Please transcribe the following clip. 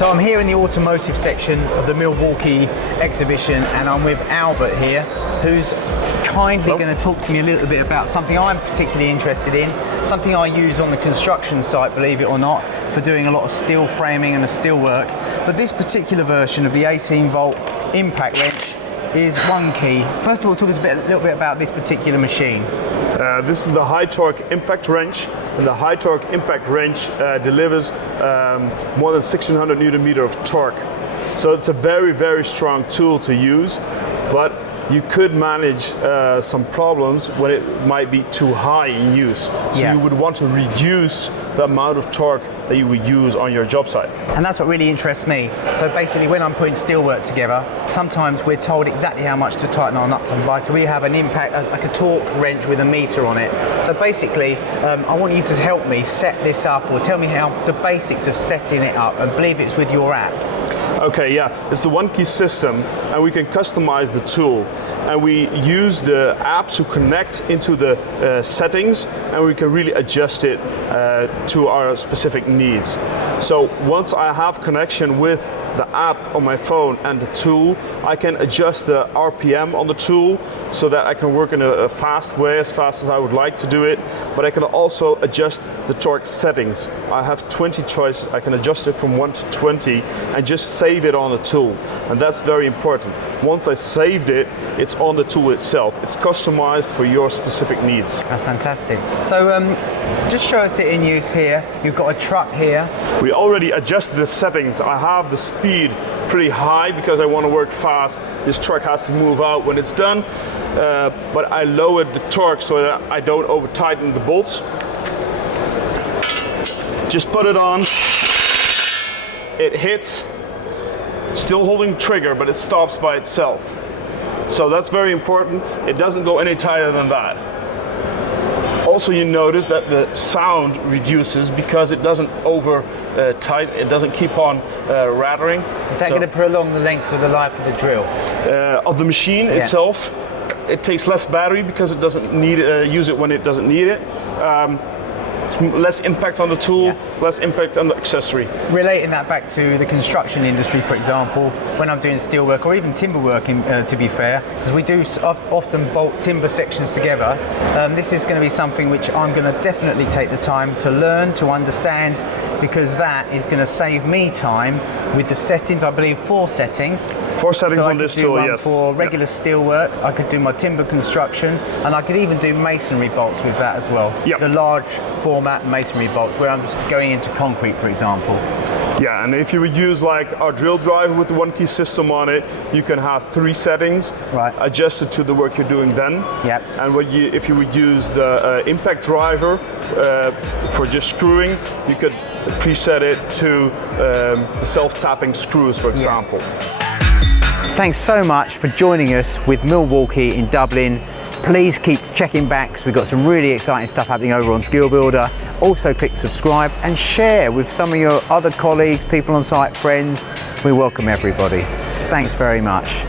So I'm here in the automotive section of the Milwaukee exhibition, and I'm with Albert here, who's kindly going to talk to me a little bit about something I'm particularly interested in, something I use on the construction site, believe it or not, for doing a lot of steel framing and steel work. But this particular version of the 18-volt impact wrench is one key. First of all, talk us a little bit about this particular machine. This is the high torque impact wrench, and the high torque impact wrench delivers more than 1600 Newton meter of torque. So it's a very, very strong tool to use, but you could manage some problems when it might be too high in use. So you would want to reduce the amount of torque that you would use on your job site. And that's what really interests me. So basically, when I'm putting steelwork together, sometimes we're told exactly how much to tighten our nuts and bolts. So we have an impact, like a torque wrench with a meter on it. So basically, I want you to help me set this up, or tell me how the basics of setting it up, and believe it's with your app. Okay, yeah, it's the one-key system, and we can customize the tool. And we use the app to connect into the settings, and we can really adjust it to our specific needs. So once I have connection with the app on my phone and the tool, I can adjust the RPM on the tool so that I can work in a fast way, as fast as I would like to do it. But I can also adjust the torque settings. I have 20 choices. I can adjust it from 1 to 20 and just save it on the tool. And that's very important. Once I saved it, it's on the tool itself. It's customized for your specific needs. That's fantastic. So just show us it in use here. You've got a truck here. We already adjusted the settings. I have the speed pretty high because I want to work fast. This truck has to move out when it's done. But I lowered the torque so that I don't over tighten the bolts. Just put it on. It hits. Still holding trigger, but it stops by itself. So that's very important. It doesn't go any tighter than that. Also, you notice that the sound reduces because it doesn't over tight. It doesn't keep on rattling. Is that going to prolong the length of the life of the drill? Of the machine itself. It takes less battery because it doesn't need use it when it doesn't need it. Less impact on the tool, less impact on the accessory. Relating that back to the construction industry, for example, when I'm doing steel work or even timber work, to be fair, because we do often bolt timber sections together, this is going to be something which I'm going to definitely take the time to learn, to understand, because that is going to save me time with the settings. I believe 4 settings. 4 settings on this tool, yes. For regular steel work, I could do my timber construction, and I could even do masonry bolts with that as well. Yep. The large format masonry bolts where I'm just going into concrete, for example. Yeah, and if you would use like our drill driver with the one-key system on it, you can have 3 settings adjusted to the work you're doing then. Yep. And if you would use the impact driver for just screwing, you could preset it to self-tapping screws, for example. Thanks so much for joining us with Milwaukee in Dublin. Please keep checking back because we've got some really exciting stuff happening over on Skill Builder. Also click subscribe and share with some of your other colleagues, people on site, friends. We welcome everybody. Thanks very much.